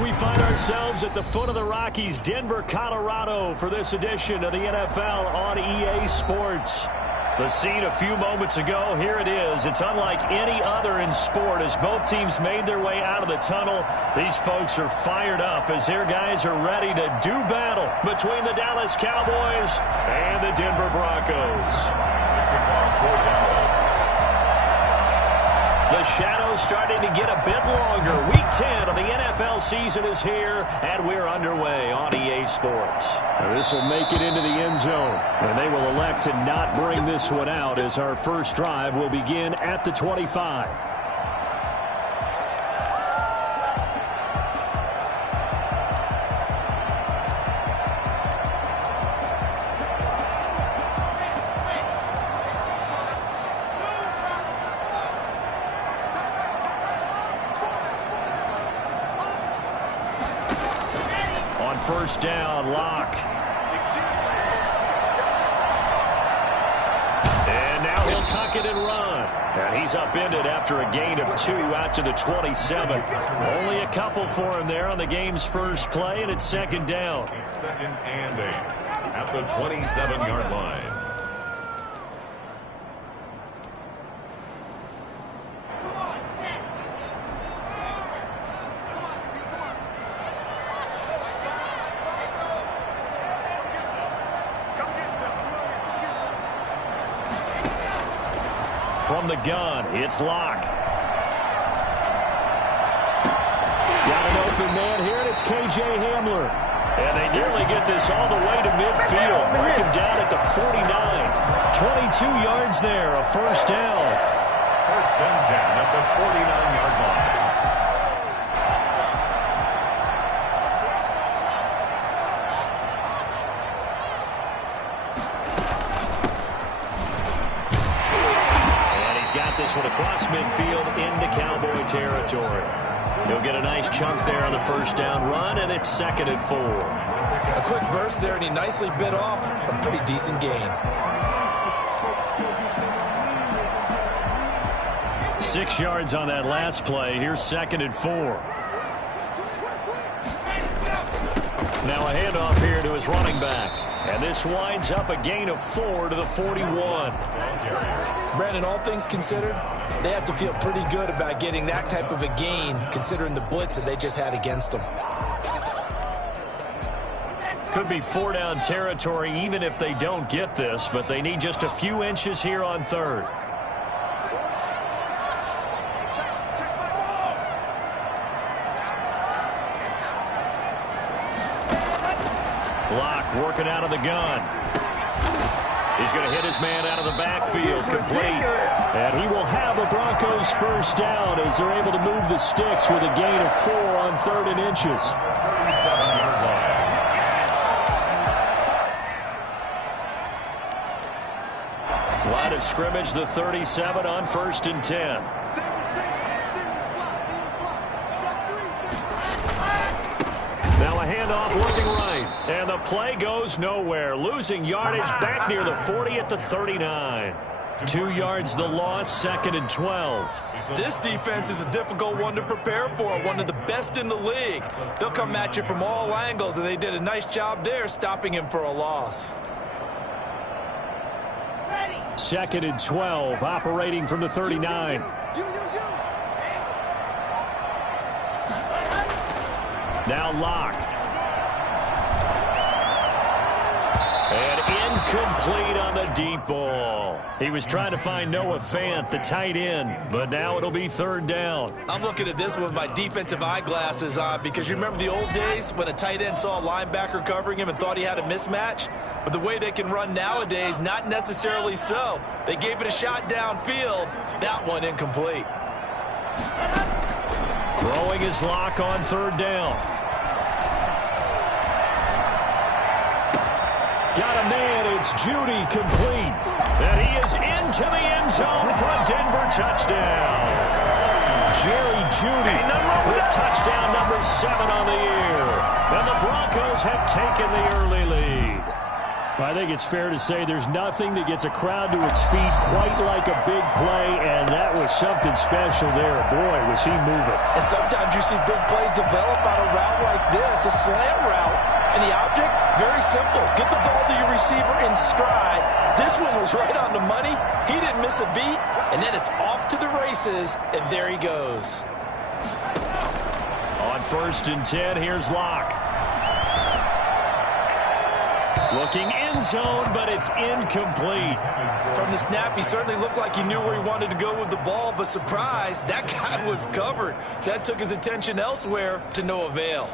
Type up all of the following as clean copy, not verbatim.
We find ourselves at the foot of the Rockies, Denver, Colorado, for this edition of the NFL on EA Sports. The scene a few moments ago, here it is. It's unlike any other in sport as both teams made their way out of the tunnel. These folks are fired up as their guys are ready to do battle between the Dallas Cowboys and the Denver Broncos. The shadow's starting to get a bit longer. Week 10 of the NFL season is here, and we're underway on EA Sports. This will make it into the end zone, and they will elect to not bring this one out as our first drive will begin at the 25. First down, Locke. And now he'll tuck it and run. And he's upended after a gain of 2 out to the 27. Only a couple for him there on the game's first play, and it's second down. Second and 8 at the 27-yard line. From the gun, it's Locke. Got an open man here, and it's KJ Hamler. And they nearly get this all the way to midfield. Mark him down at the 49. 22 yards there, a first down. First and 10 at the 49-yard line. This one across midfield into Cowboy territory. He'll get a nice chunk there on the first down run, and it's second and 4. A quick burst there, and he nicely bit off a pretty decent gain. 6 yards on that last play. Here's second and 4. Now a handoff here to his running back. And this winds up a gain of 4 to the 41. Brandon, all things considered, they have to feel pretty good about getting that type of a gain, considering the blitz that they just had against them. Could be 4-down territory even if they don't get this, but they need just a few inches here on third. Locke working out of the gun. He's going to hit his man out of the backfield, complete. And he will have the Broncos first down as they're able to move the sticks with a gain of 4 on 3rd and inches. 37-yard line. Line of scrimmage, the 37 on 1st and 10. Now a handoff looking right. And the play goes nowhere. Losing yardage back near the 40 at the 39. 2 yards the loss, 2nd and 12. This defense is a difficult one to prepare for, one of the best in the league. They'll come at you from all angles, and they did a nice job there stopping him for a loss. 2nd and 12, operating from the 39. Now Locke. And incomplete on the deep ball. He was trying to find Noah Fant, the tight end, but now it'll be 3rd down. I'm looking at this with my defensive eyeglasses on because you remember the old days when a tight end saw a linebacker covering him and thought he had a mismatch? But the way they can run nowadays, not necessarily so. They gave it a shot downfield. That one incomplete. Throwing his Locke on 3rd down. Got a man, it's Jeudy, complete. And he is into the end zone for a Denver touchdown. Jerry Jeudy with touchdown number 7 on the year. And the Broncos have taken the early lead. I think it's fair to say there's nothing that gets a crowd to its feet quite like a big play, and that was something special there. Boy, was he moving. And sometimes you see big plays develop on a route like this, a slam route, and the object, very simple. Get the ball to your receiver in stride. This one was right on the money. He didn't miss a beat, and then it's off to the races, and there he goes. On 1st and 10, here's Locke. Looking end zone, but it's incomplete. From the snap, he certainly looked like he knew where he wanted to go with the ball, but surprise, that guy was covered. So that took his attention elsewhere to no avail.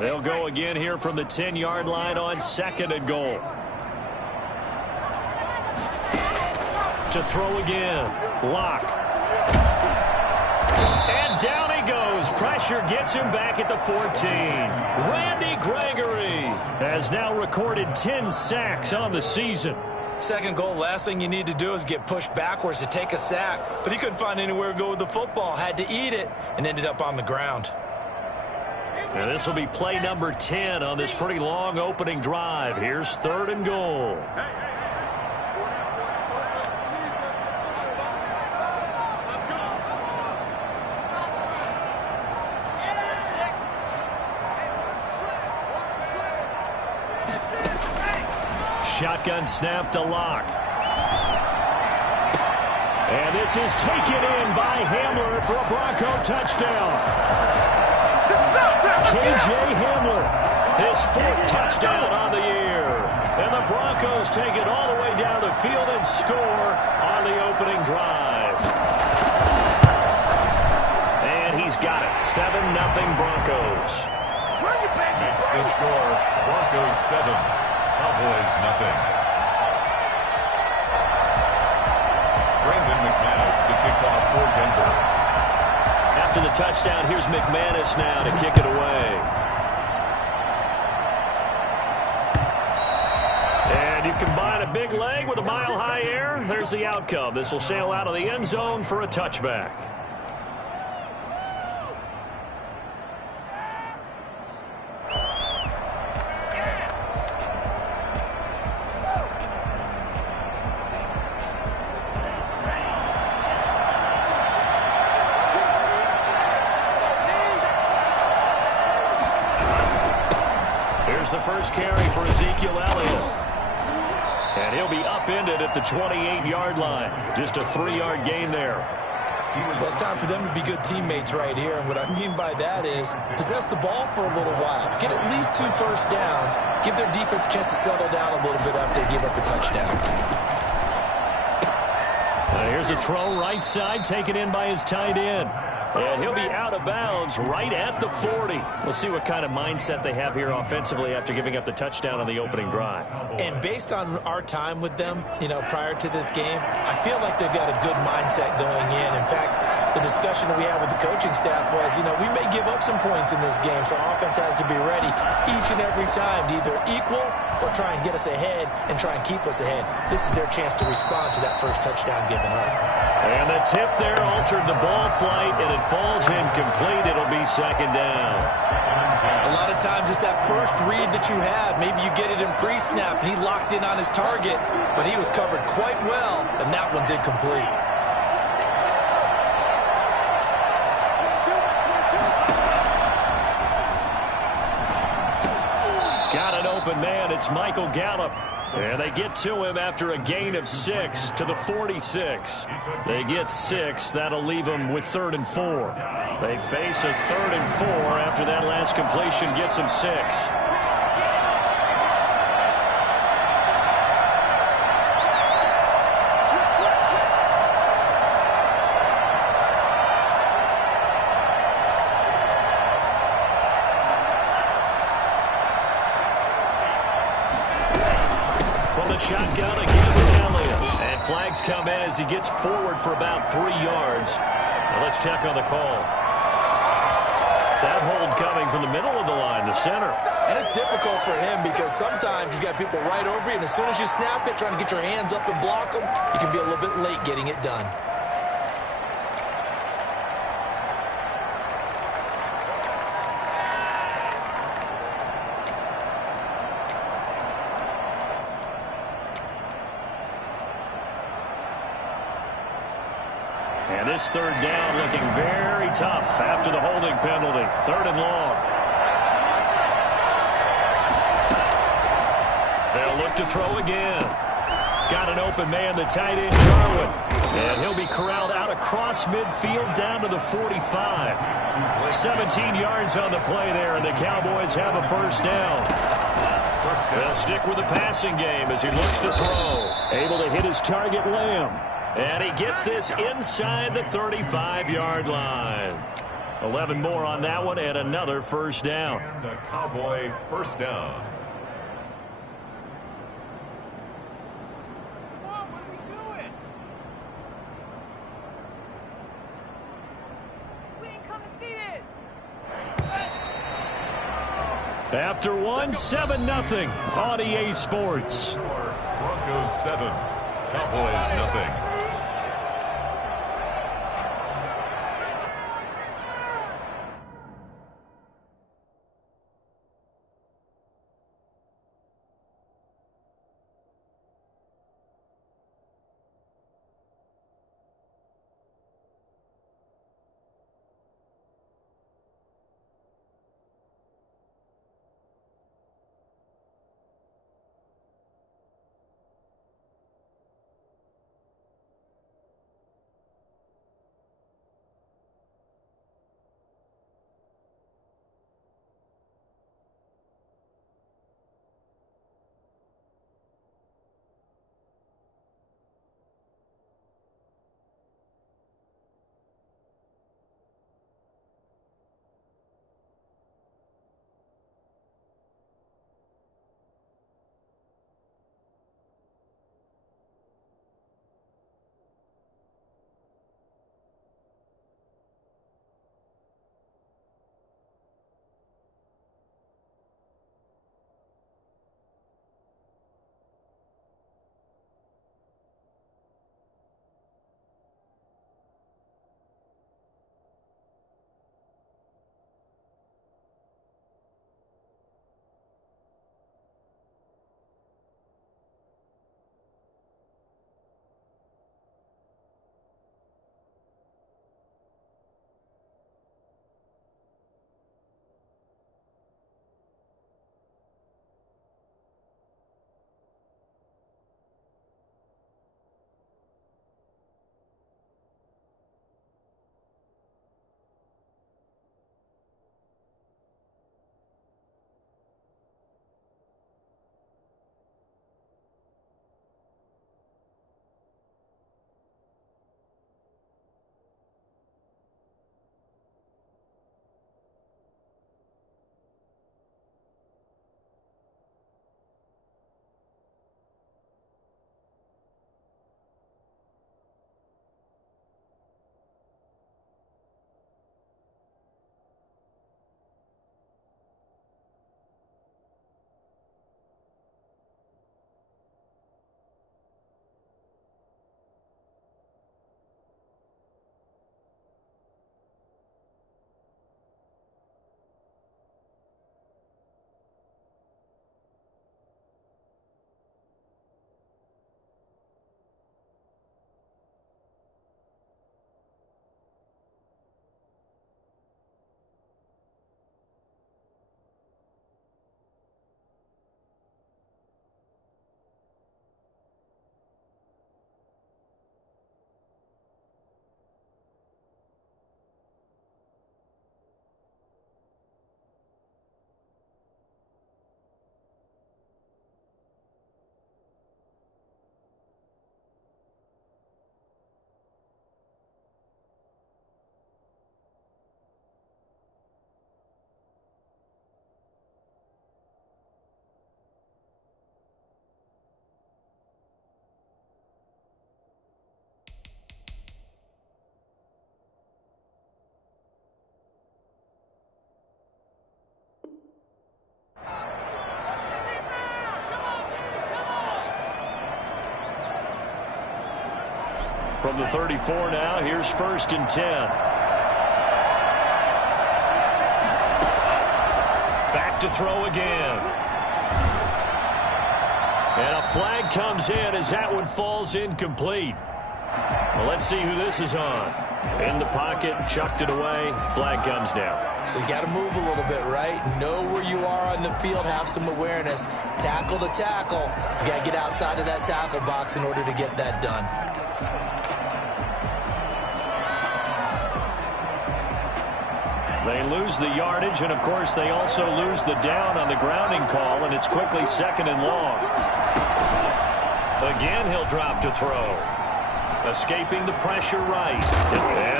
They'll go again here from the 10-yard line on 2nd and goal. To throw again, Locke. And down he goes. Pressure gets him back at the 14. Randy Gregory has now recorded 10 sacks on the season. 2nd goal, last thing you need to do is get pushed backwards to take a sack. But he couldn't find anywhere to go with the football. Had to eat it and ended up on the ground. And this will be play number 10 on this pretty long opening drive. Here's 3rd and goal. Shotgun snap to Locke. And this is taken in by Hamler for a Bronco touchdown. K.J. Hamler, his 4th touchdown on the year. And the Broncos take it all the way down the field and score on the opening drive. And he's got it. 7-0 Broncos. Makes the score Broncos 7, Cowboys 0. Brandon McManus to kick off for Denver. After the touchdown, here's McManus now to kick it away. And you combine a big leg with a mile-high air, there's the outcome. This will sail out of the end zone for a touchback. The first carry for Ezekiel Elliott. And he'll be upended at the 28-yard line. Just a 3-yard gain there. Well, it's time for them to be good teammates right here. And what I mean by that is possess the ball for a little while. Get at least 2 first downs. Give their defense a chance to settle down a little bit after they give up a touchdown. Here's a throw right side taken in by his tight end. And he'll be out of bounds right at the 40. We'll see what kind of mindset they have here offensively after giving up the touchdown on the opening drive. And based on our time with them, prior to this game, I feel like they've got a good mindset going in. In fact, the discussion that we had with the coaching staff was, we may give up some points in this game, so offense has to be ready each and every time to either equal or try and get us ahead and try and keep us ahead. This is their chance to respond to that first touchdown given up. And the tip there altered the ball flight, and it falls incomplete. It'll be 2nd down. A lot of times it's that first read that you have. Maybe you get it in pre-snap, and he locked in on his target, but he was covered quite well, and that one's incomplete. Got an open man. It's Michael Gallup. And they get to him after a gain of 6 to the 46. They get 6. That'll leave them with 3rd and 4. They face a 3rd and 4 after that last completion gets them 6. Shotgun again with Elliott. And flags come in as he gets forward for about 3 yards. Now let's check on the call. That hold coming from the middle of the line, the center. And it's difficult for him because sometimes you've got people right over you, and as soon as you snap it, trying to get your hands up and block them, you can be a little bit late getting it done. And this third down looking very tough after the holding penalty. 3rd and long. They'll look to throw again. Got an open man, the tight end, Jarwin. And he'll be corralled out across midfield down to the 45. 17 yards on the play there, and the Cowboys have a first down. They'll stick with the passing game as he looks to throw. Able to hit his target, Lamb. And he gets this inside the 35-yard line. 11 more on that one and another first down. And the Cowboy first down. After one, 7-0 on EA Sports. Broncos 7, Cowboys nothing. From the 34 now, here's 1st and 10. Back to throw again. And a flag comes in as that one falls incomplete. Well, let's see who this is on. In the pocket, chucked it away, flag comes down. So you got to move a little bit, right? Know where you are on the field, have some awareness. Tackle to tackle. You got to get outside of that tackle box in order to get that done. They lose the yardage, and of course they also lose the down on the grounding call, and it's quickly 2nd and long. Again, he'll drop to throw. Escaping the pressure right.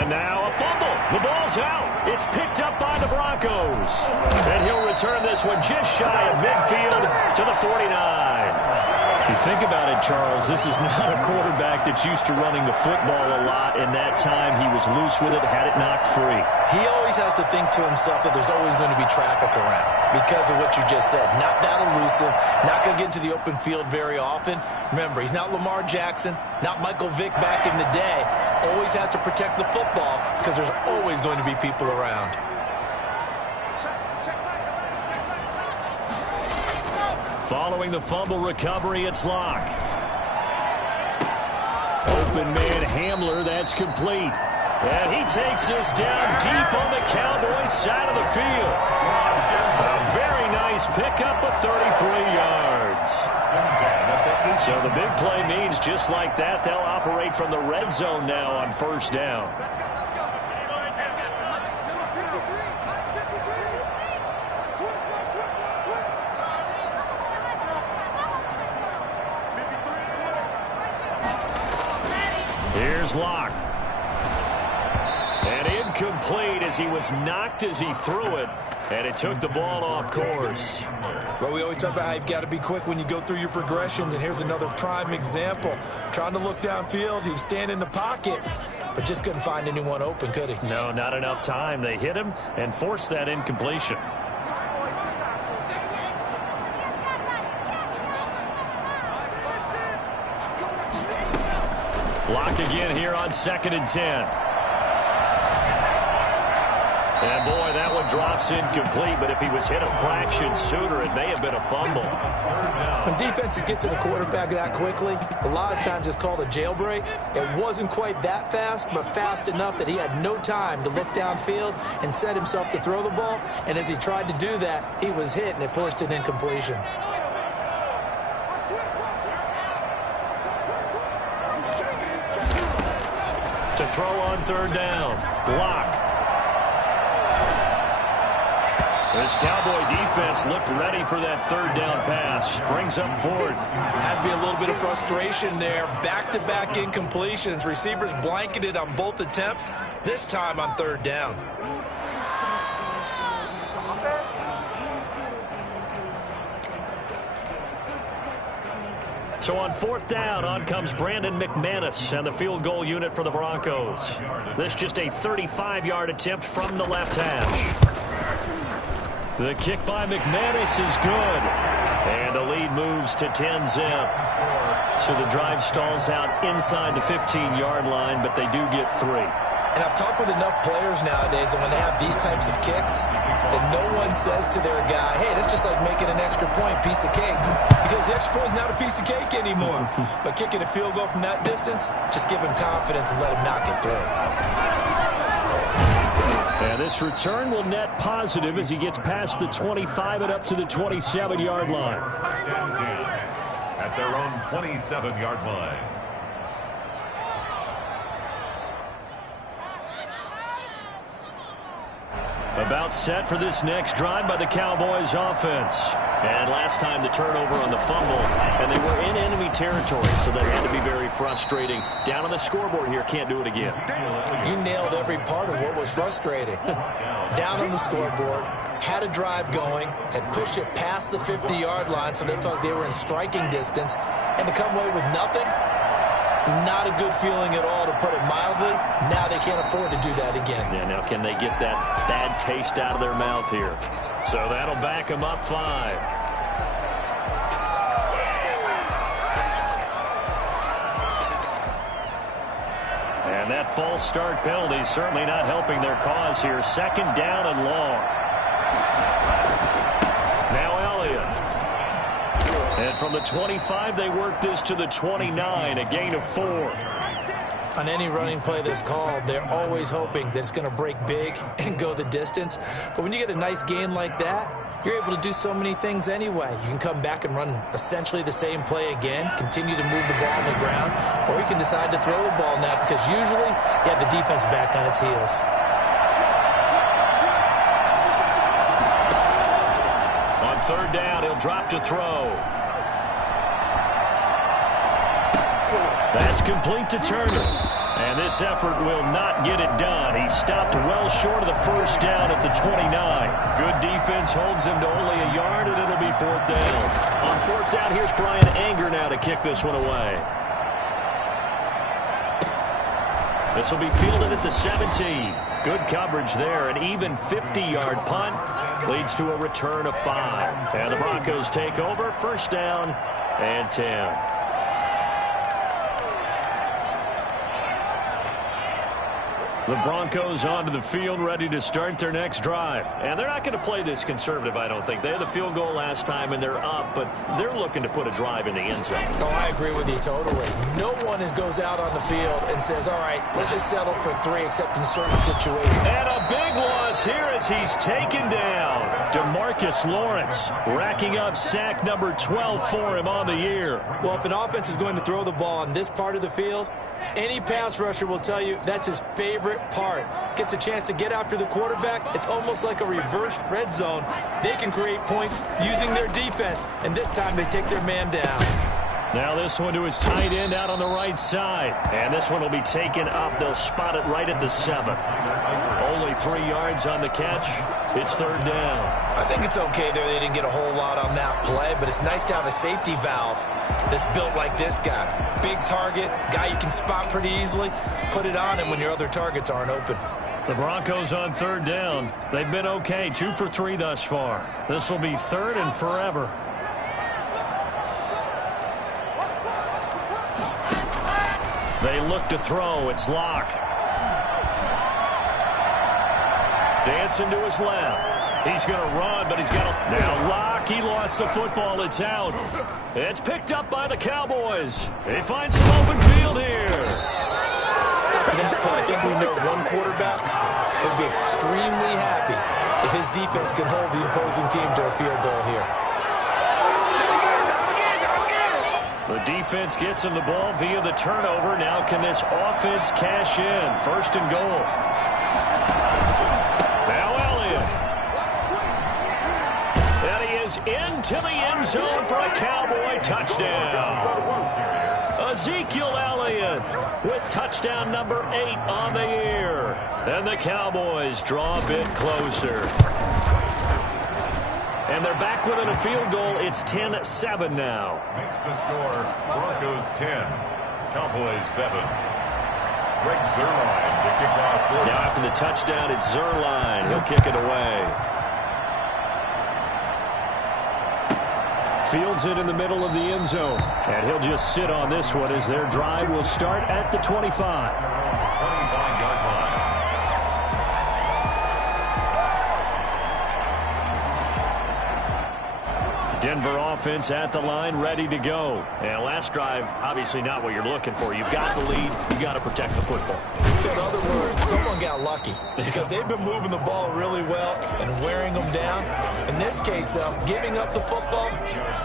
And now a fumble. The ball's out. It's picked up by the Broncos. And he'll return this one just shy of midfield to the 49. You think about it, Charles, this is not a quarterback that's used to running the football a lot, and that time he was loose with it, had it knocked free. He always has to think to himself that there's always going to be traffic around because of what you just said. Not that elusive, not going to get into the open field very often. Remember, he's not Lamar Jackson, not Michael Vick back in the day. Always has to protect the football because there's always going to be people around. Following the fumble recovery, it's Locke. Open man Hamler, that's complete. And he takes this down deep on the Cowboys side of the field. A very nice pickup of 33 yards. So the big play means just like that, they'll operate from the red zone now on 1st down. Here's Locke. And incomplete as he was knocked as he threw it. And it took the ball off course. Well, we always talk about how you've got to be quick when you go through your progressions. And here's another prime example. Trying to look downfield. He was standing in the pocket, but just couldn't find anyone open, could he? No, not enough time. They hit him and forced that incompletion. Locke again here on 2nd and 10. And boy, that one drops incomplete, but if he was hit a fraction sooner, it may have been a fumble. When defenses get to the quarterback that quickly, a lot of times it's called a jailbreak. It wasn't quite that fast, but fast enough that he had no time to look downfield and set himself to throw the ball. And as he tried to do that, he was hit, and it forced an incompletion. To throw on 3rd down, Locke. This Cowboy defense looked ready for that 3rd down pass. Brings up 4th. Has to be a little bit of frustration there. Back-to-back incompletions. Receivers blanketed on both attempts, this time on 3rd down. So on 4th down, on comes Brandon McManus and the field goal unit for the Broncos. This just a 35-yard attempt from the left hash. The kick by McManus is good. And the lead moves to 10-zip. So the drive stalls out inside the 15-yard line, but they do get 3. And I've talked with enough players nowadays that when they have these types of kicks, that no one says to their guy, hey, that's just like making an extra point, piece of cake. Because the extra point is not a piece of cake anymore. But kicking a field goal from that distance, just give him confidence and let him knock it through. And this return will net positive as he gets past the 25 and up to the 27-yard line. At their own 27-yard line. About set for this next drive by the Cowboys offense. And last time the turnover on the fumble, and they were in enemy territory, so that had to be very frustrating. Down on the scoreboard here, can't do it again. You nailed every part of what was frustrating. Down on the scoreboard, had a drive going, had pushed it past the 50-yard line, so they thought they were in striking distance, and to come away with nothing, not a good feeling at all, to put it mildly. Now they can't afford to do that again. Yeah, now can they get that bad taste out of their mouth here? So that'll back them up 5. And that false start penalty certainly not helping their cause here. 2nd down and long. Now Elliott. And from the 25, they work this to the 29, a gain of 4. On any running play that's called, they're always hoping that it's going to break big and go the distance. But when you get a nice gain like that, you're able to do so many things anyway. You can come back and run essentially the same play again, continue to move the ball on the ground, or you can decide to throw the ball now because usually you have the defense back on its heels. On third down, he'll drop to throw. That's complete to Turner. And this effort will not get it done. He stopped well short of the first down at the 29. Good defense holds him to only a yard, and it'll be fourth down. On fourth down, here's Brian Anger now to kick this one away. This will be fielded at the 17. Good coverage there. An even 50-yard punt leads to a return of 5. And the Broncos take over. First down and 10. The Broncos onto the field, ready to start their next drive. And they're not going to play this conservative, I don't think. They had the field goal last time, and they're up, but they're looking to put a drive in the end zone. Oh, I agree with you totally. No one goes out on the field and says, all right, let's just settle for 3 except in certain situations. And a big loss here as he's taken down. DeMarcus Lawrence racking up sack number 12 for him on the year. Well, if an offense is going to throw the ball on this part of the field, any pass rusher will tell you that's his favorite part. Gets a chance to get after the quarterback. It's almost like a reverse red zone. They can create points using their defense, and this time they take their man down. Now this one to his tight end out on the right side. And this one will be taken up. They'll spot it right at the 7. Only 3 yards on the catch. It's third down. I think it's okay there. They didn't get a whole lot on that play, but it's nice to have a safety valve that's built like this guy. Big target, guy you can spot pretty easily. Put it on him when your other targets aren't open. The Broncos on third down. They've been okay, 2 for 3 thus far. This will be third and forever. They look to throw. It's Locke. Dancing to his left. He's going to run, but he's got to... Now Locke, he lost the football. It's out. It's picked up by the Cowboys. They find some open field here. To that point, I think we know one quarterback would be extremely happy if his defense can hold the opposing team to a field goal here. The defense gets him the ball via the turnover. Now can this offense cash in? First and goal. Now Elliott. And he is into the end zone for a Cowboy touchdown. Ezekiel Elliott with touchdown number 8 on the year. And the Cowboys draw a bit closer. And they're back within a field goal. It's 10-7 now. Makes the score Broncos 10, Cowboys 7. Greg Zuerlein to kick off. Now after the touchdown, it's Zuerlein. He'll kick it away. Fields it in the middle of the end zone. And he'll just sit on this one as their drive will start at the 25. 25-yard line. Denver offense at the line, ready to go. And last drive, obviously not what you're looking for. You've got the lead. You've got to protect the football. So in other words, someone got lucky because they've been moving the ball really well and wearing them down. In this case, though, giving up the football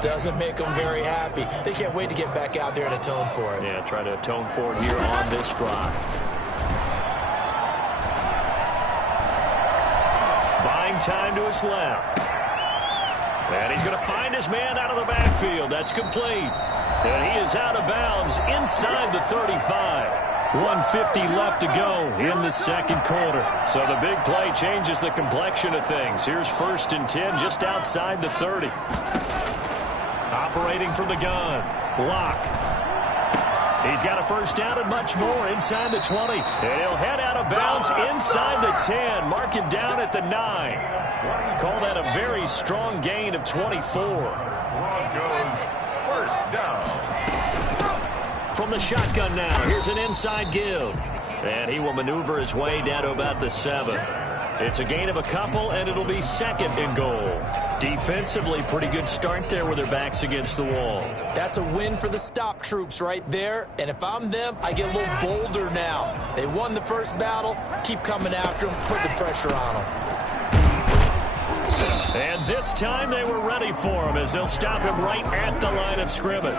doesn't make them very happy. They can't wait to get back out there and atone for it. Yeah, try to atone for it here on this drive. Buying time to his left. And he's going to find his man out of the backfield. That's complete. And he is out of bounds inside the 35. 150 left to go in the second quarter. So the big play changes the complexion of things. Here's first and 10 just outside the 30. Operating from the gun. Locke. He's got a first down and much more inside the 20. And he'll head out of bounds inside the 10. Mark it down at the 9. Call that a very strong gain of 24. Broncos first down. From the shotgun now, here's an inside give. And he will maneuver his way down to about the 7. It's a gain of a couple, and it'll be 2nd and goal. Defensively, pretty good start there with their backs against the wall. That's a win for the stop troops right there. And if I'm them, I get a little bolder now. They won the first battle. Keep coming after them. Put the pressure on them. And this time they were ready for him as they'll stop him right at the line of scrimmage.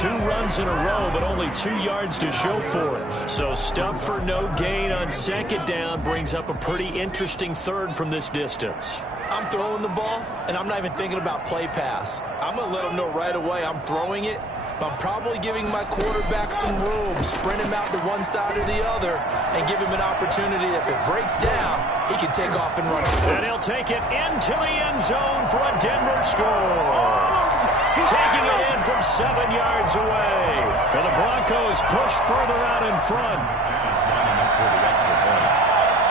2 runs in a row, but only 2 yards to show for it. So stuff for no gain on 2nd down brings up a pretty interesting 3rd from this distance. I'm throwing the ball, and I'm not even thinking about play pass. I'm going to let them know right away I'm throwing it, but I'm probably giving my quarterback some room, sprint him out to one side or the other, and give him an opportunity. If it breaks down, he can take off and run. And he'll take it into the end zone for a Denver score. Taking it in from 7 yards away. And the Broncos push further out in front.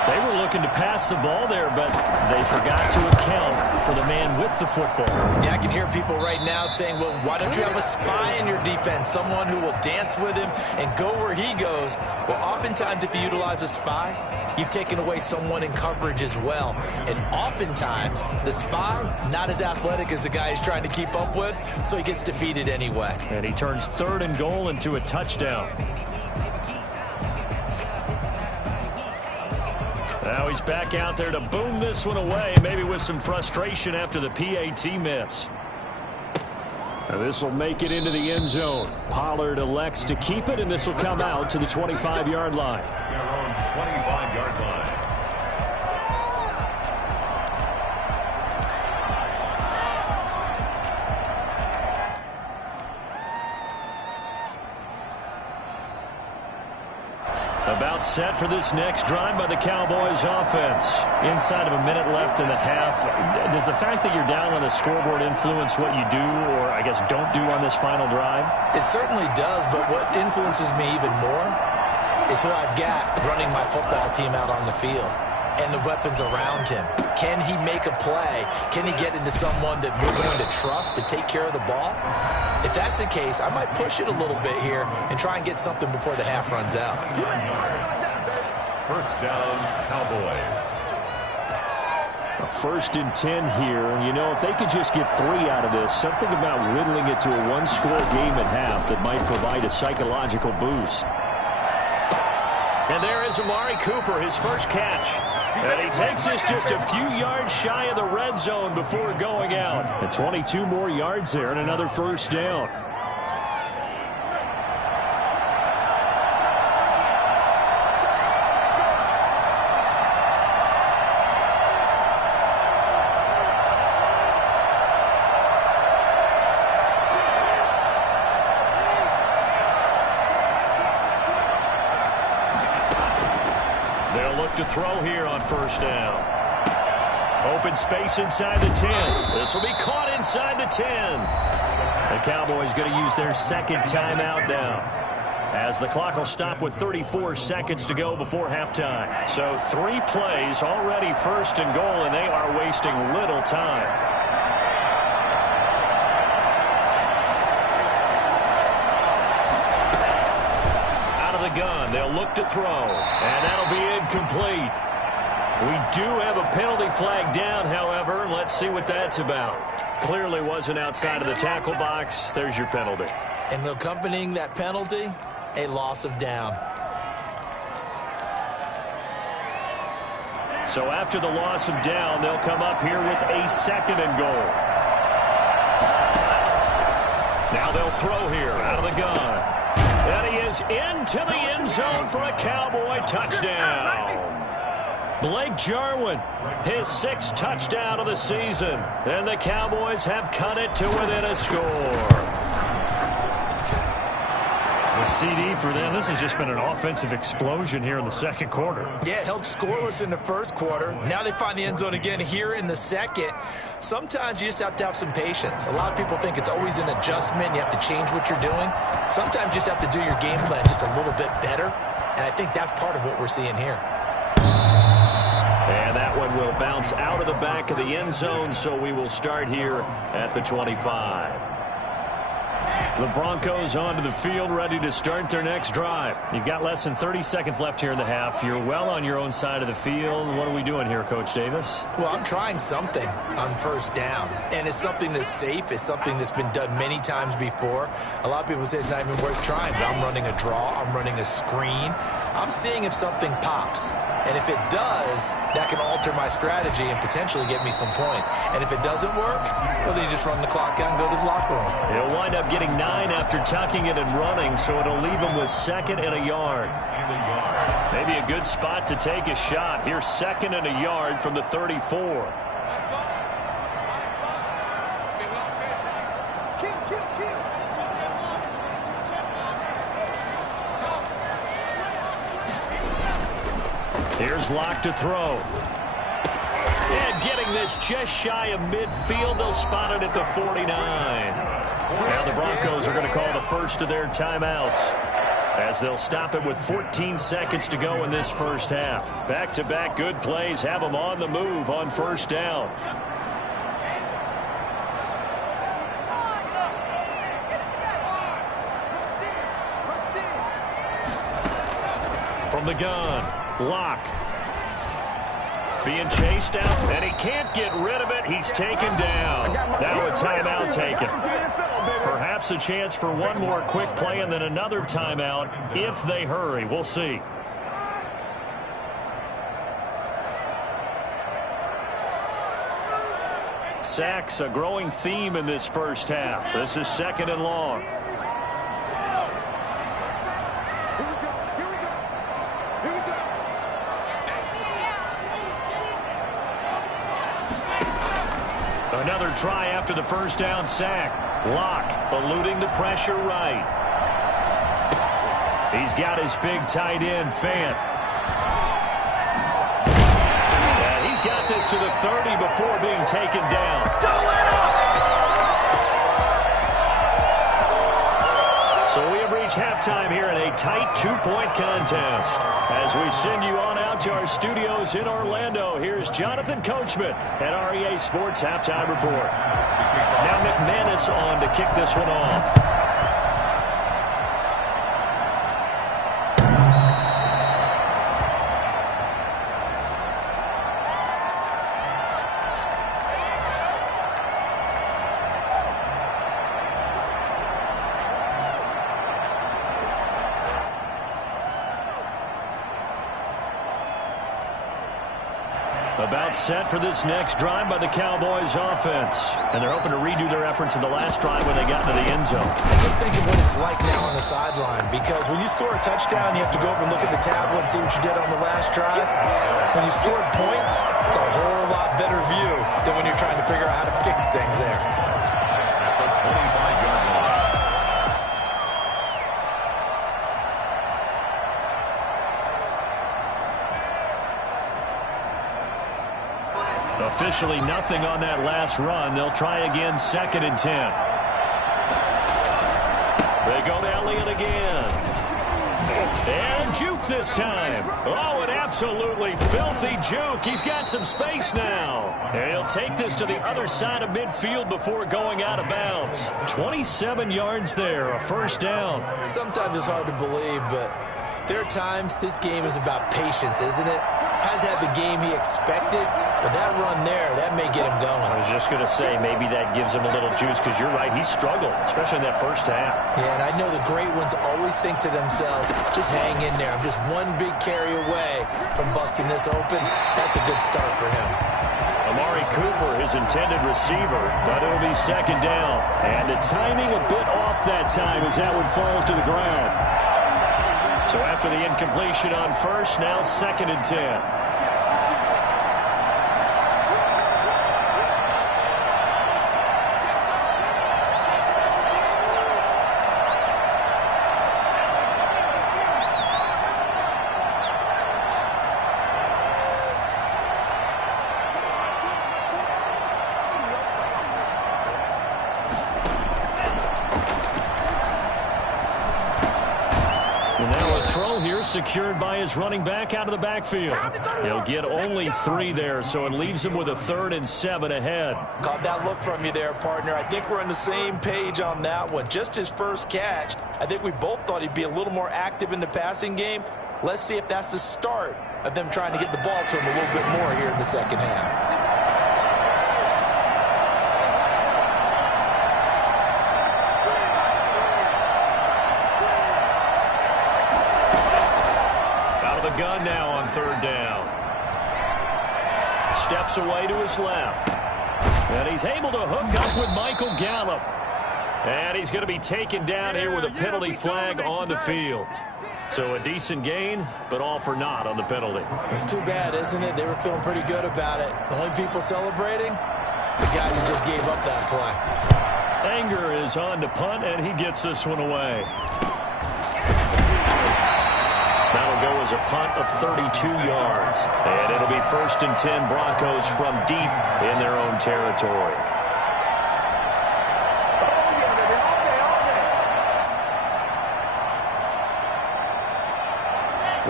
They were looking to pass the ball there, but they forgot to account for the man with the football. Yeah, I can hear people right now saying, well, why don't you have a spy in your defense, someone who will dance with him and go where he goes? Well, oftentimes if you utilize a spy, you've taken away someone in coverage as well. And oftentimes, the spy, not as athletic as the guy he's trying to keep up with, so he gets defeated anyway. And he turns 3rd and goal into a touchdown. Now he's back out there to boom this one away, maybe with some frustration after the PAT miss. This will make it into the end zone. Pollard elects to keep it, and this will come out to the 25-yard line. 25-yard line. About set for this next drive by the Cowboys offense. Inside of a minute left in the half. Does the fact that you're down on the scoreboard influence what you do, or I guess don't do on this final drive? It certainly does, but what influences me even more is who I've got running my football team out on the field and the weapons around him. Can he make a play? Can he get into someone that we're going to trust to take care of the ball? If that's the case, I might push it a little bit here and try and get something before the half runs out. 1st down, Cowboys. A 1st and 10 here. You know, if they could just get 3 out of this, something about whittling it to a 1-score game at half that might provide a psychological boost. And there is Amari Cooper, his first catch. And he takes this just a few yards shy of the red zone before going out. And 22 more yards there and another 1st down. To throw here on 1st down. Open space inside the 10. This will be caught inside the 10. The Cowboys going to use their 2nd timeout now, as the clock will stop with 34 seconds to go before halftime. So 3 plays already 1st and goal, and they are wasting little time. Gun. They'll look to throw, and that'll be incomplete. We do have a penalty flag down, however. Let's see what that's about. Clearly wasn't outside of the tackle box. There's your penalty. And accompanying that penalty, a loss of down. So after the loss of down, they'll come up here with a 2nd and goal. Now they'll throw here out of the gun. And he is into the end zone for a Cowboy touchdown. Blake Jarwin, his 6th touchdown of the season. And the Cowboys have cut it to within a score. The CD for them, this has just been an offensive explosion here in the 2nd quarter. Yeah, held scoreless in the 1st quarter. Now they find the end zone again here in the 2nd. Sometimes you just have to have some patience. A lot of people think it's always an adjustment. You have to change what you're doing. Sometimes you just have to do your game plan just a little bit better. And I think that's part of what we're seeing here. And that one will bounce out of the back of the end zone, so we will start here at the 25. The Broncos onto the field, ready to start their next drive. You've got less than 30 seconds left here in the half. You're well on your own side of the field. What are we doing here, Coach Davis? Well, I'm trying something on first down, and it's something that's safe. It's something that's been done many times before. A lot of people say it's not even worth trying, but I'm running a draw. I'm running a screen. I'm seeing if something pops. And if it does, that can alter my strategy and potentially get me some points. And if it doesn't work, well, then you just run the clock out and go to the locker room. He'll wind up getting 9 after tucking it and running, so it'll leave him with 2nd and a yard. Maybe a good spot to take a shot. Here's 2nd and a yard from the 34. Here's Locke to throw. And getting this just shy of midfield. They'll spot it at the 49. Now the Broncos are going to call the first of their timeouts, as they'll stop it with 14 seconds to go in this first half. Back-to-back good plays have them on the move on first down. From the gun, Locke. Being chased out, and he can't get rid of it. He's taken down. Now a timeout taken. Perhaps a chance for one more quick play and then another timeout if they hurry. We'll see. Sacks, a growing theme in this first half. This is 2nd and long. Another try after the first down sack. Locke eluding the pressure right. He's got his big tight end, Fant. And he's got this to the 30 before being taken down. So we have reached halftime here in a tight 2-point contest. As we send you on out to our studios in Orlando, here's Jonathan Coachman at REA Sports Halftime Report. Now McManus on to kick this one off. About set for this next drive by the Cowboys offense. And they're hoping to redo their efforts in the last drive when they got into the end zone. And just think of what it's like now on the sideline, because when you score a touchdown, you have to go over and look at the tablet and see what you did on the last drive. When you scored points, it's a whole lot better view than when you're trying to figure out how to fix things there. Officially nothing on that last run. They'll try again, 2nd and 10. They go to Elliott again. And juke this time. Oh, an absolutely filthy juke. He's got some space now. And he'll take this to the other side of midfield before going out of bounds. 27 yards there, a first down. Sometimes it's hard to believe, but there are times this game is about patience, isn't it? Has had the game he expected, but that run there, that may get him going. I was just going to say, maybe that gives him a little juice, because you're right, he struggled, especially in that first half. Yeah, and I know the great ones always think to themselves, just hang in there. I'm just one big carry away from busting this open. That's a good start for him. Amari Cooper, his intended receiver, but it'll be 2nd down. And the timing a bit off that time as that one falls to the ground. So after the incompletion on first, now 2nd and 10. secured by his running back out of the backfield. He'll get only 3 there, so it leaves him with a 3rd and 7 ahead. Caught that look from you there, partner. I think we're on the same page on that one. Just his first catch. I think we both thought he'd be a little more active in the passing game. Let's see if that's the start of them trying to get the ball to him a little bit more here in the second half. Gun now on 3rd down. Steps away to his left. And he's able to hook up with Michael Gallup. And he's going to be taken down here with a penalty flag on the field. So a decent gain, but all for naught on the penalty. It's too bad, isn't it? They were feeling pretty good about it. The only people celebrating, the guys who just gave up that play. Anger is on to punt, and he gets this one away. That'll go as a punt of 32 yards. And it'll be 1st and 10 Broncos from deep in their own territory.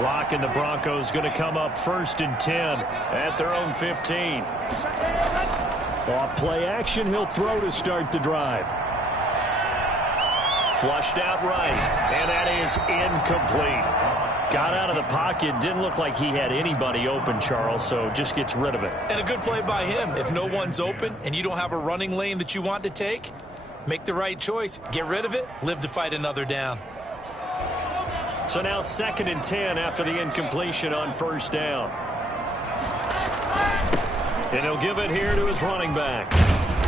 Locke and the Broncos going to come up 1st and 10 at their own 15. Off play action, he'll throw to start the drive. Flushed out right, and that is incomplete. Got out of the pocket, didn't look like he had anybody open, Charles, so just gets rid of it. And a good play by him. If no one's open and you don't have a running lane that you want to take, make the right choice. Get rid of it, live to fight another down. So now 2nd and 10 after the incompletion on 1st down. And he'll give it here to his running back.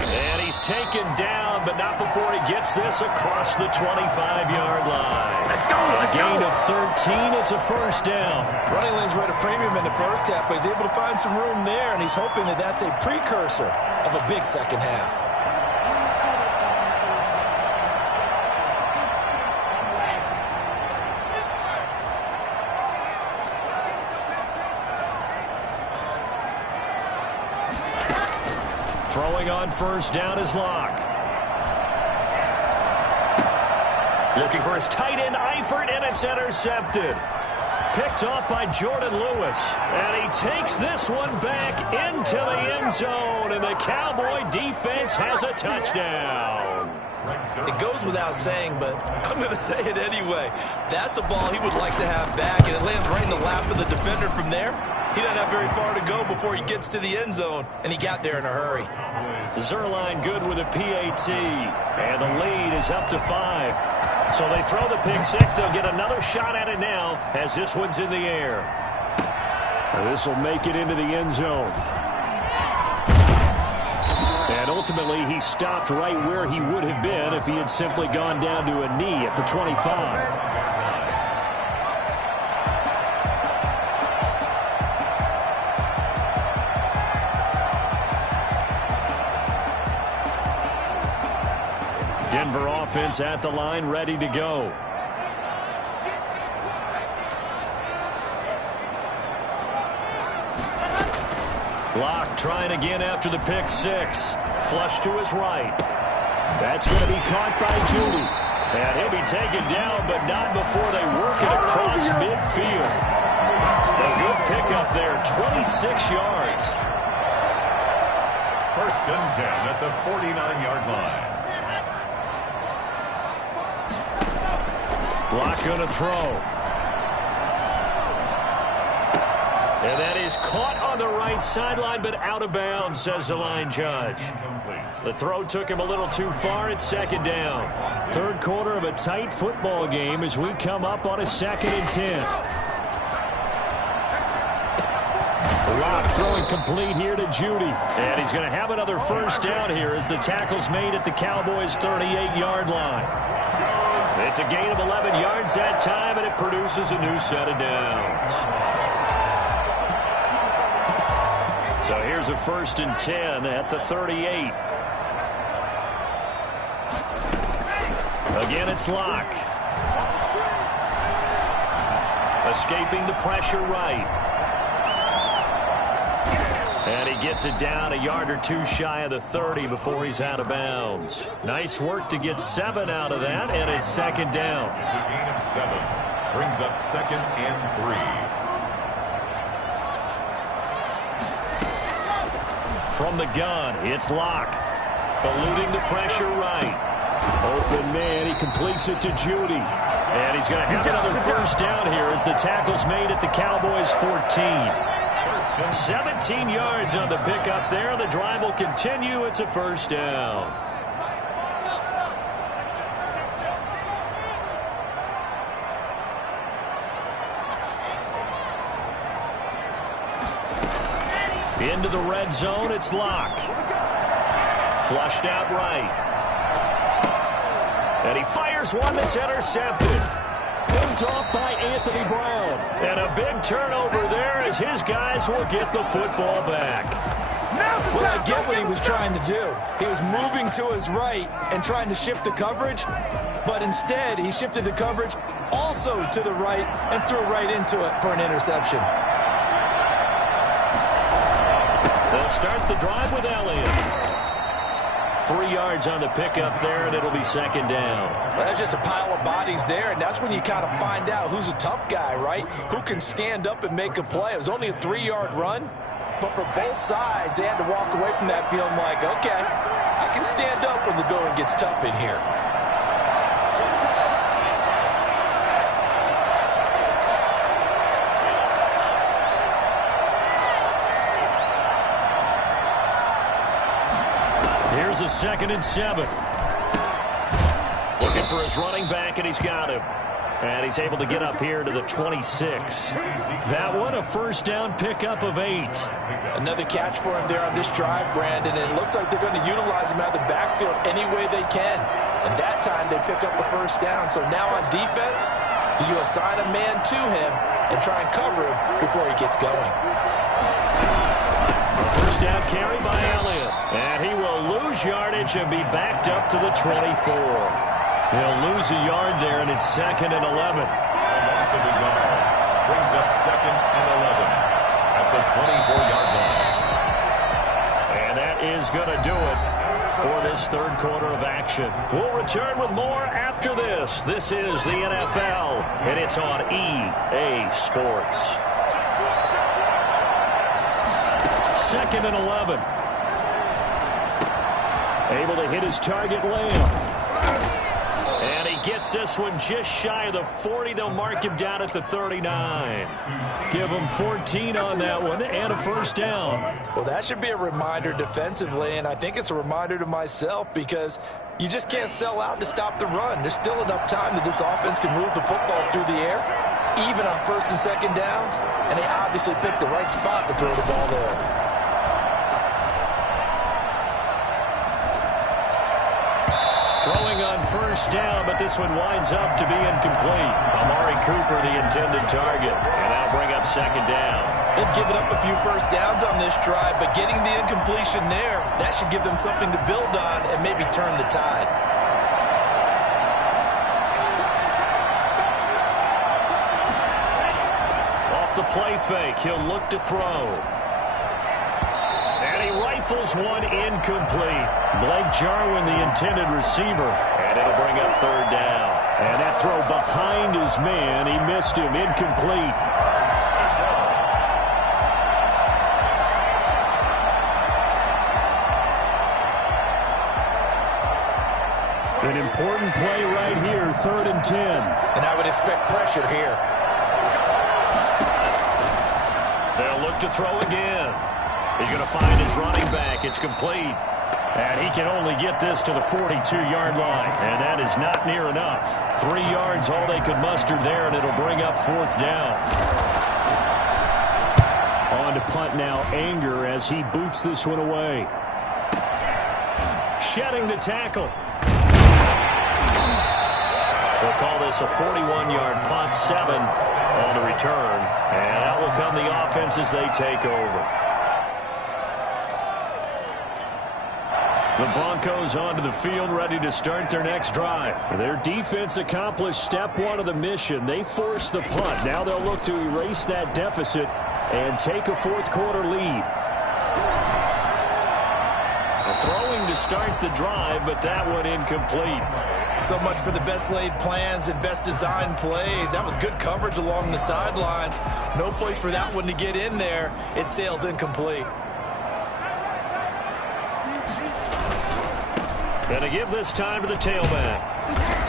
And he's taken down, but not before he gets this across the 25-yard line. Let's go, A gain of 13, it's a 1st down. Running lanes were at a premium in the first half, but he's able to find some room there, and he's hoping that that's a precursor of a big second half. Throwing on 1st down is Locke. Looking for his tight end, Eifert, and it's intercepted. Picked off by Jordan Lewis. And he takes this one back into the end zone. And the Cowboy defense has a touchdown. It goes without saying, but I'm going to say it anyway. That's a ball he would like to have back, and it lands right in the lap of the defender from there. He doesn't have very far to go before he gets to the end zone, and he got there in a hurry. Zuerlein good with a PAT, and the lead is up to 5. So they throw the pick 6. They'll get another shot at it now as this one's in the air. This will make it into the end zone. And ultimately, he stopped right where he would have been if he had simply gone down to a knee at the 25. Denver offense at the line, ready to go. Locke trying again after the pick 6. Flush to his right. That's going to be caught by Judy. And he'll be taken down, but not before they work it across midfield. A good pickup there, 26 yards. 1st and 10 at the 49-yard line. Locke going to throw. And that is caught on the right sideline, but out of bounds, says the line judge. The throw took him a little too far. It's 2nd down. 3rd quarter of a tight football game as we come up on a 2nd and 10. Locke throwing complete here to Judy. And he's going to have another 1st down here as the tackle's made at the Cowboys' 38-yard line. It's a gain of 11 yards that time, and it produces a new set of downs. So here's a 1st and 10 at the 38. Again, it's Locke. Escaping the pressure right. And he gets it down a yard or two shy of the 30 before he's out of bounds. Nice work to get 7 out of that, and it's 2nd down. It's a gain of 7. Brings up 2nd and 3. From the gun, it's Locke. Eluding the pressure right. Open man, he completes it to Judy. And he's going to have another first down here as the tackle's made at the Cowboys 14. 17 yards on the pickup there. The drive will continue. It's a first down. Into the red zone, it's Locke. Flushed out right. And he fires one that's intercepted. Picked off by Anthony Brown. And a big turnover there as his guys will get the football back. Well, I get what he was trying to do. He was moving to his right and trying to shift the coverage, but instead he shifted the coverage also to the right and threw right into it for an interception. They'll start the drive with Elliott. 3 yards on the pickup there, and it'll be second down. Well, that's just a pile of bodies there, and that's when you kind of find out who's a tough guy, right? Who can stand up and make a play. It was only a 3-yard run, but for both sides, they had to walk away from that feeling like, okay, I can stand up when the going gets tough in here. Here's a 2nd and 7. Looking for his running back, and he's got him. And he's able to get up here to the 26. That one, a first down pickup of 8. Another catch for him there on this drive, Brandon, and it looks like they're going to utilize him out of the backfield any way they can. And that time they pick up the first down. So now on defense, do you assign a man to him and try and cover him before he gets going? First down carry by Elliott. And he will lose yardage and be backed up to the 24. He'll lose a yard there, and it's 2nd and 11. Loss of his arm. Brings up 2nd and 11 at the 24-yard line. And that is going to do it for this third quarter of action. We'll return with more after this. This is the NFL, and it's on EA Sports. 2nd and 11. Able to hit his target, Lamb. And he gets this one just shy of the 40. They'll mark him down at the 39. Give him 14 on that one and a first down. Well, that should be a reminder defensively, and I think it's a reminder to myself because you just can't sell out to stop the run. There's still enough time that this offense can move the football through the air, even on 1st and 2nd downs, and they obviously picked the right spot to throw the ball there. Throwing on first down, but this one winds up to be incomplete. Amari Cooper, the intended target, and that'll bring up 2nd down. They've given up a few first downs on this drive, but getting the incompletion there, that should give them something to build on and maybe turn the tide. Off the play fake, he'll look to throw. And he rifles one incomplete. Blake Jarwin, the intended receiver. And it'll bring up 3rd down. And that throw behind his man. He missed him. Incomplete. An important play right here, 3rd and 10. And I would expect pressure here. They'll look to throw again. He's going to find his running back. It's complete. And he can only get this to the 42-yard line. And that is not near enough. 3 yards, all they could muster there, and it'll bring up 4th down. On to punt now, Anger, as he boots this one away. Shedding the tackle. They'll call this a 41-yard punt, 7 on the return. And out will come the offense as they take over. The Broncos onto the field, ready to start their next drive. Their defense accomplished step 1 of the mission. They forced the punt. Now they'll look to erase that deficit and take a 4th quarter lead. Throwing to start the drive, but that one incomplete. So much for the best laid plans and best designed plays. That was good coverage along the sidelines. No place for that one to get in there. It sails incomplete. And to give this time to the tailback.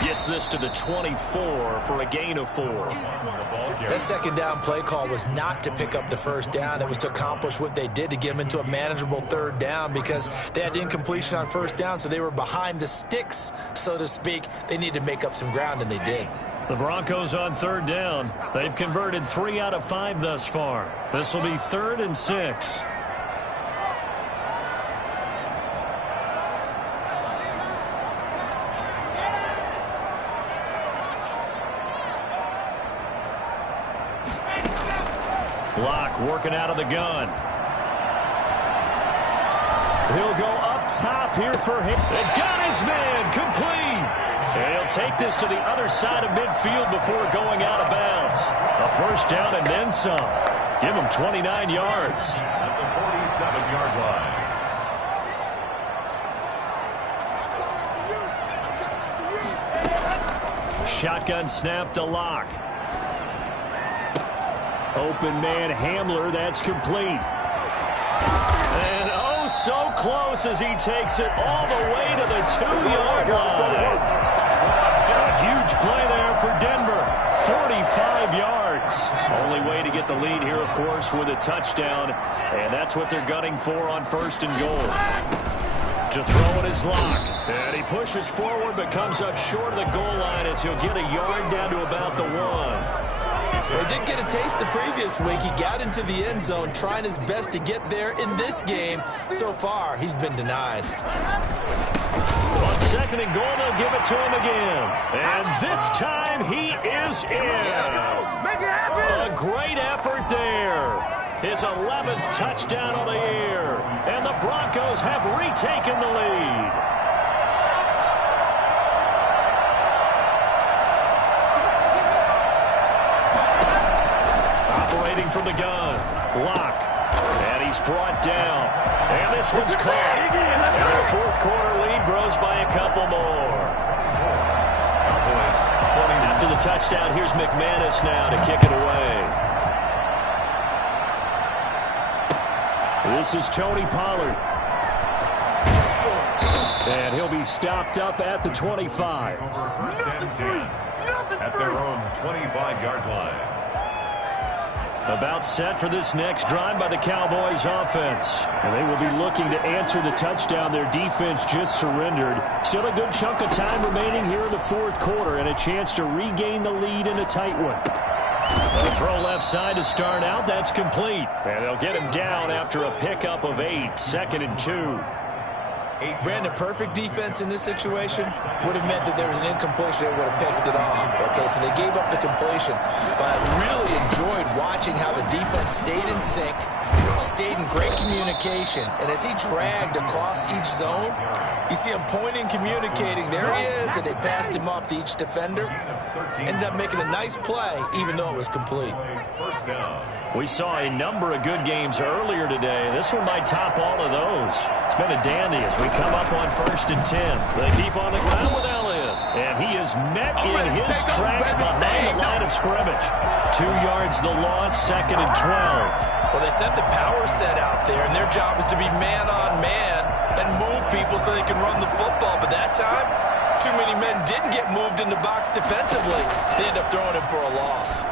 Gets this to the 24 for a gain of 4. That second down play call was not to pick up the first down. It was to accomplish what they did, to get them into a manageable third down, because they had incompletion on first down, so they were behind the sticks, so to speak. They needed to make up some ground, and they did. The Broncos on third down. They've converted 3 out of 5 thus far. This will be 3rd and 6. Locke working out of the gun. He'll go up top here for him. It got his man complete. And he'll take this to the other side of midfield before going out of bounds. A first down and then some. Give him 29 yards. At the 47-yard line. Shotgun snap to Locke. Open man Hamler, that's complete. And oh, so close as he takes it all the way to the 2-yard line. A huge play there for Denver. 45 yards. Only way to get the lead here, of course, with a touchdown. And that's what they're gunning for on 1st and goal. To throw it is Locke. And he pushes forward but comes up short of the goal line as he'll get a yard down to about the 1. Well, he did get a taste the previous week. He got into the end zone trying his best to get there in this game. So far, he's been denied. On 2nd and goal, they'll give it to him again. And this time, he is in. Yes. Make it happen. A great effort there. His 11th touchdown of the year. And the Broncos have retaken the lead. From the gun, Locke, and he's brought down, and this one's caught, and their 4th quarter lead grows by a couple more. After the touchdown, here's McManus now to kick it away. This is Tony Pollard, and he'll be stopped up at the 25. First and 10 at their own 25-yard line. About set for this next drive by the Cowboys offense. And they will be looking to answer the touchdown their defense just surrendered. Still a good chunk of time remaining here in the 4th quarter and a chance to regain the lead in a tight one. A throw left side to start out. That's complete. And they'll get him down after a pickup of 8. 2nd and 2. Brandon, perfect defense in this situation would have meant that there was an incompletion. They would have picked it off. Okay, so they gave up the completion. But I really enjoyed watching how the defense stayed in sync, stayed in great communication. And as he dragged across each zone, you see him pointing, communicating. There he is, and they passed him off to each defender. Ended up making a nice play, even though it was complete. We saw a number of good games earlier today. This one might top all of those. It's been a dandy as we come up on 1st and 10. They keep on the ground with Elliott. And he is met in his tracks behind the line of scrimmage. 2 yards the loss, 2nd and 12. Well, they sent the power set out there, and their job is to be man-on-man and move people so they can run the football. But that time, too many men didn't get moved in the box defensively. They end up throwing him for a loss.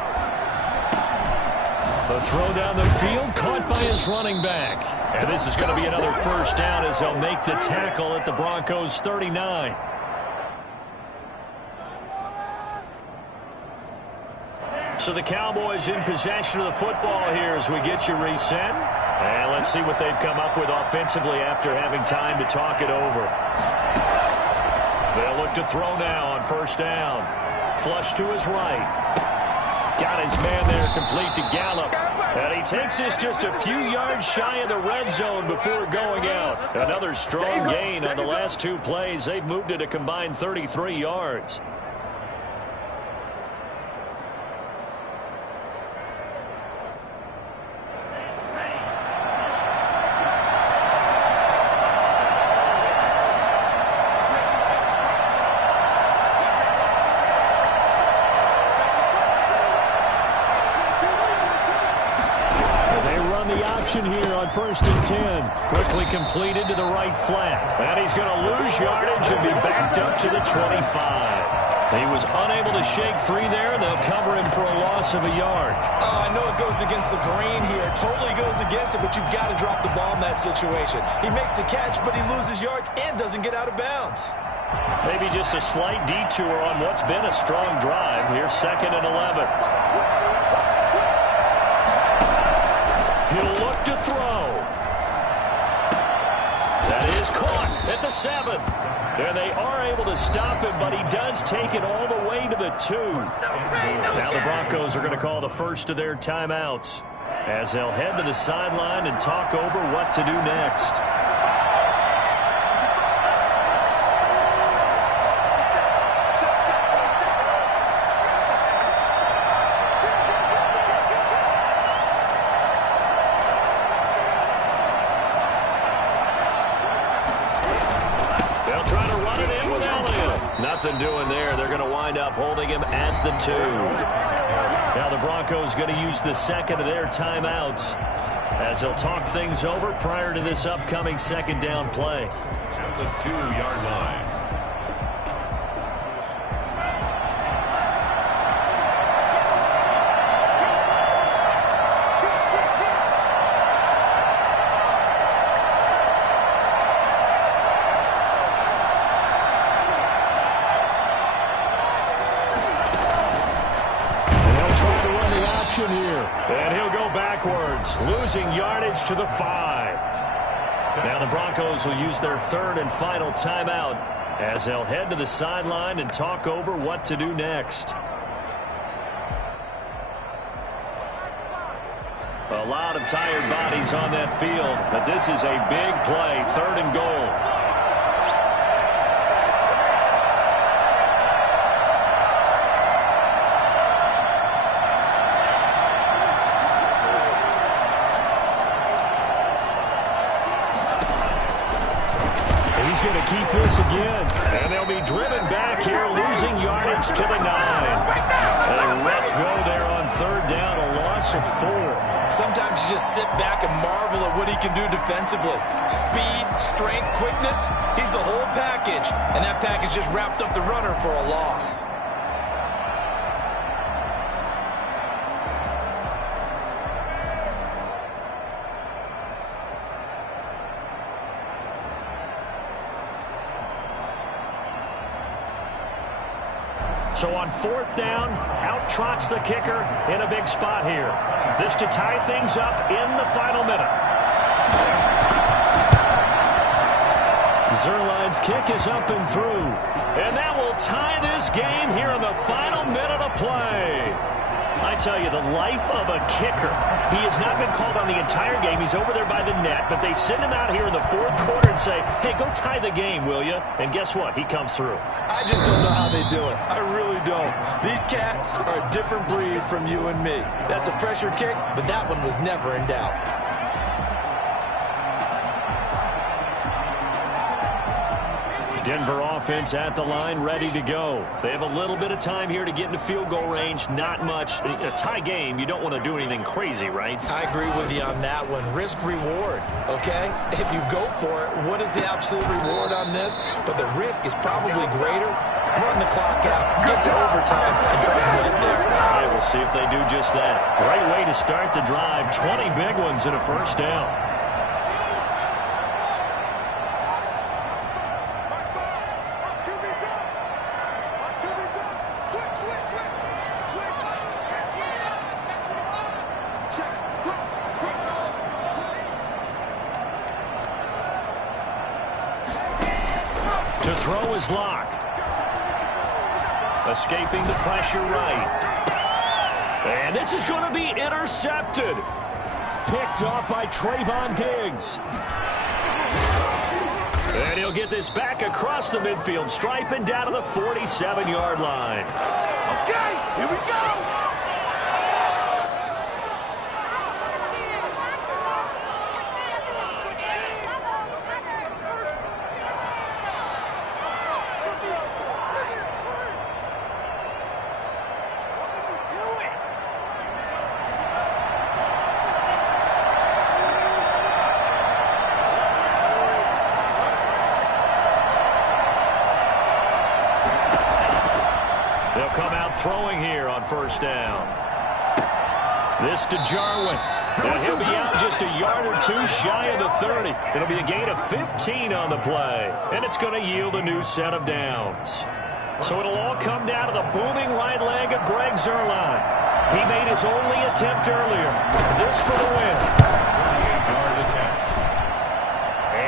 The throw down the field caught by his running back. And this is going to be another first down as they'll make the tackle at the Broncos' 39. So the Cowboys in possession of the football here as we get you reset. And let's see what they've come up with offensively after having time to talk it over. They'll look to throw now on first down. Flush to his right. Got his man there complete to Gallup. And he takes this just a few yards shy of the red zone before going out. Another strong gain on the last 2 plays. They've moved it a combined 33 yards. action here on 1st and 10. Quickly completed to the right flat. And he's going to lose yardage and be backed up to the 25. He was unable to shake free there, and they'll cover him for a loss of a yard. Oh, I know it goes against the grain here. Totally goes against it, but you've got to drop the ball in that situation. He makes a catch, but he loses yards and doesn't get out of bounds. Maybe just a slight detour on what's been a strong drive. Here's 2nd and 11. He'll look to throw. That is caught at the 7. And they are able to stop him, but he does take it all the way to the 2. Now the Broncos are going to call the first of their timeouts as they'll head to the sideline and talk over what to do next. Nothing doing there. They're going to wind up holding him at the 2. Now the Broncos going to use the second of their timeouts as they'll talk things over prior to this upcoming 2nd down play. At the 2-yard line. Here. And he'll go backwards, losing yardage to the 5. Now the Broncos will use their 3rd and final timeout as they'll head to the sideline and talk over what to do next. A lot of tired bodies on that field, but this is a big play, 3rd and goal. Going to keep this again, and they'll be driven back here, losing yardage to the 9. A rough go there on 3rd down, a loss of 4. Sometimes you just sit back and marvel at what he can do defensively. Speed, strength, quickness, he's the whole package, and that package just wrapped up the runner for a loss. So on 4th down, out trots the kicker in a big spot here. This to tie things up in the final minute. Zuerlein's kick is up and through. And that will tie this game here in the final minute of play. I tell you, the life of a kicker. He has not been called on the entire game. He's over there by the net, but they send him out here in the 4th quarter and say, hey, go tie the game, will you? And guess what? He comes through. I just don't know how they do it. I really don't. These cats are a different breed from you and me. That's a pressure kick, but that one was never in doubt. Denver offense at the line, ready to go. They have a little bit of time here to get into field goal range. Not much. A tie game, you don't want to do anything crazy, right? I agree with you on that one. Risk reward, okay? If you go for it, what is the absolute reward on this? But the risk is probably greater. Run the clock out, get to overtime, and try to win it there. All right, we'll see if they do just that. Great way to start the drive. 20 big ones and a 1st down. To throw is Locke. Escaping the pressure right. And this is going to be intercepted. Picked off by Trayvon Diggs. And he'll get this back across the midfield stripe and down to the 47-yard line. Okay, here we go. come out throwing here on first down. This to Jarwin. And he'll be out just a yard or two shy of the 30. It'll be a gain of 15 on the play. And it's going to yield a new set of downs. So it'll all come down to the booming right leg of Greg Zuerlein. He made his only attempt earlier. This for the win.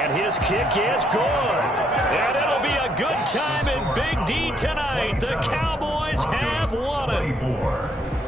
And his kick is good. And it'll be a good time in Big D tonight. The Cowboys have won it.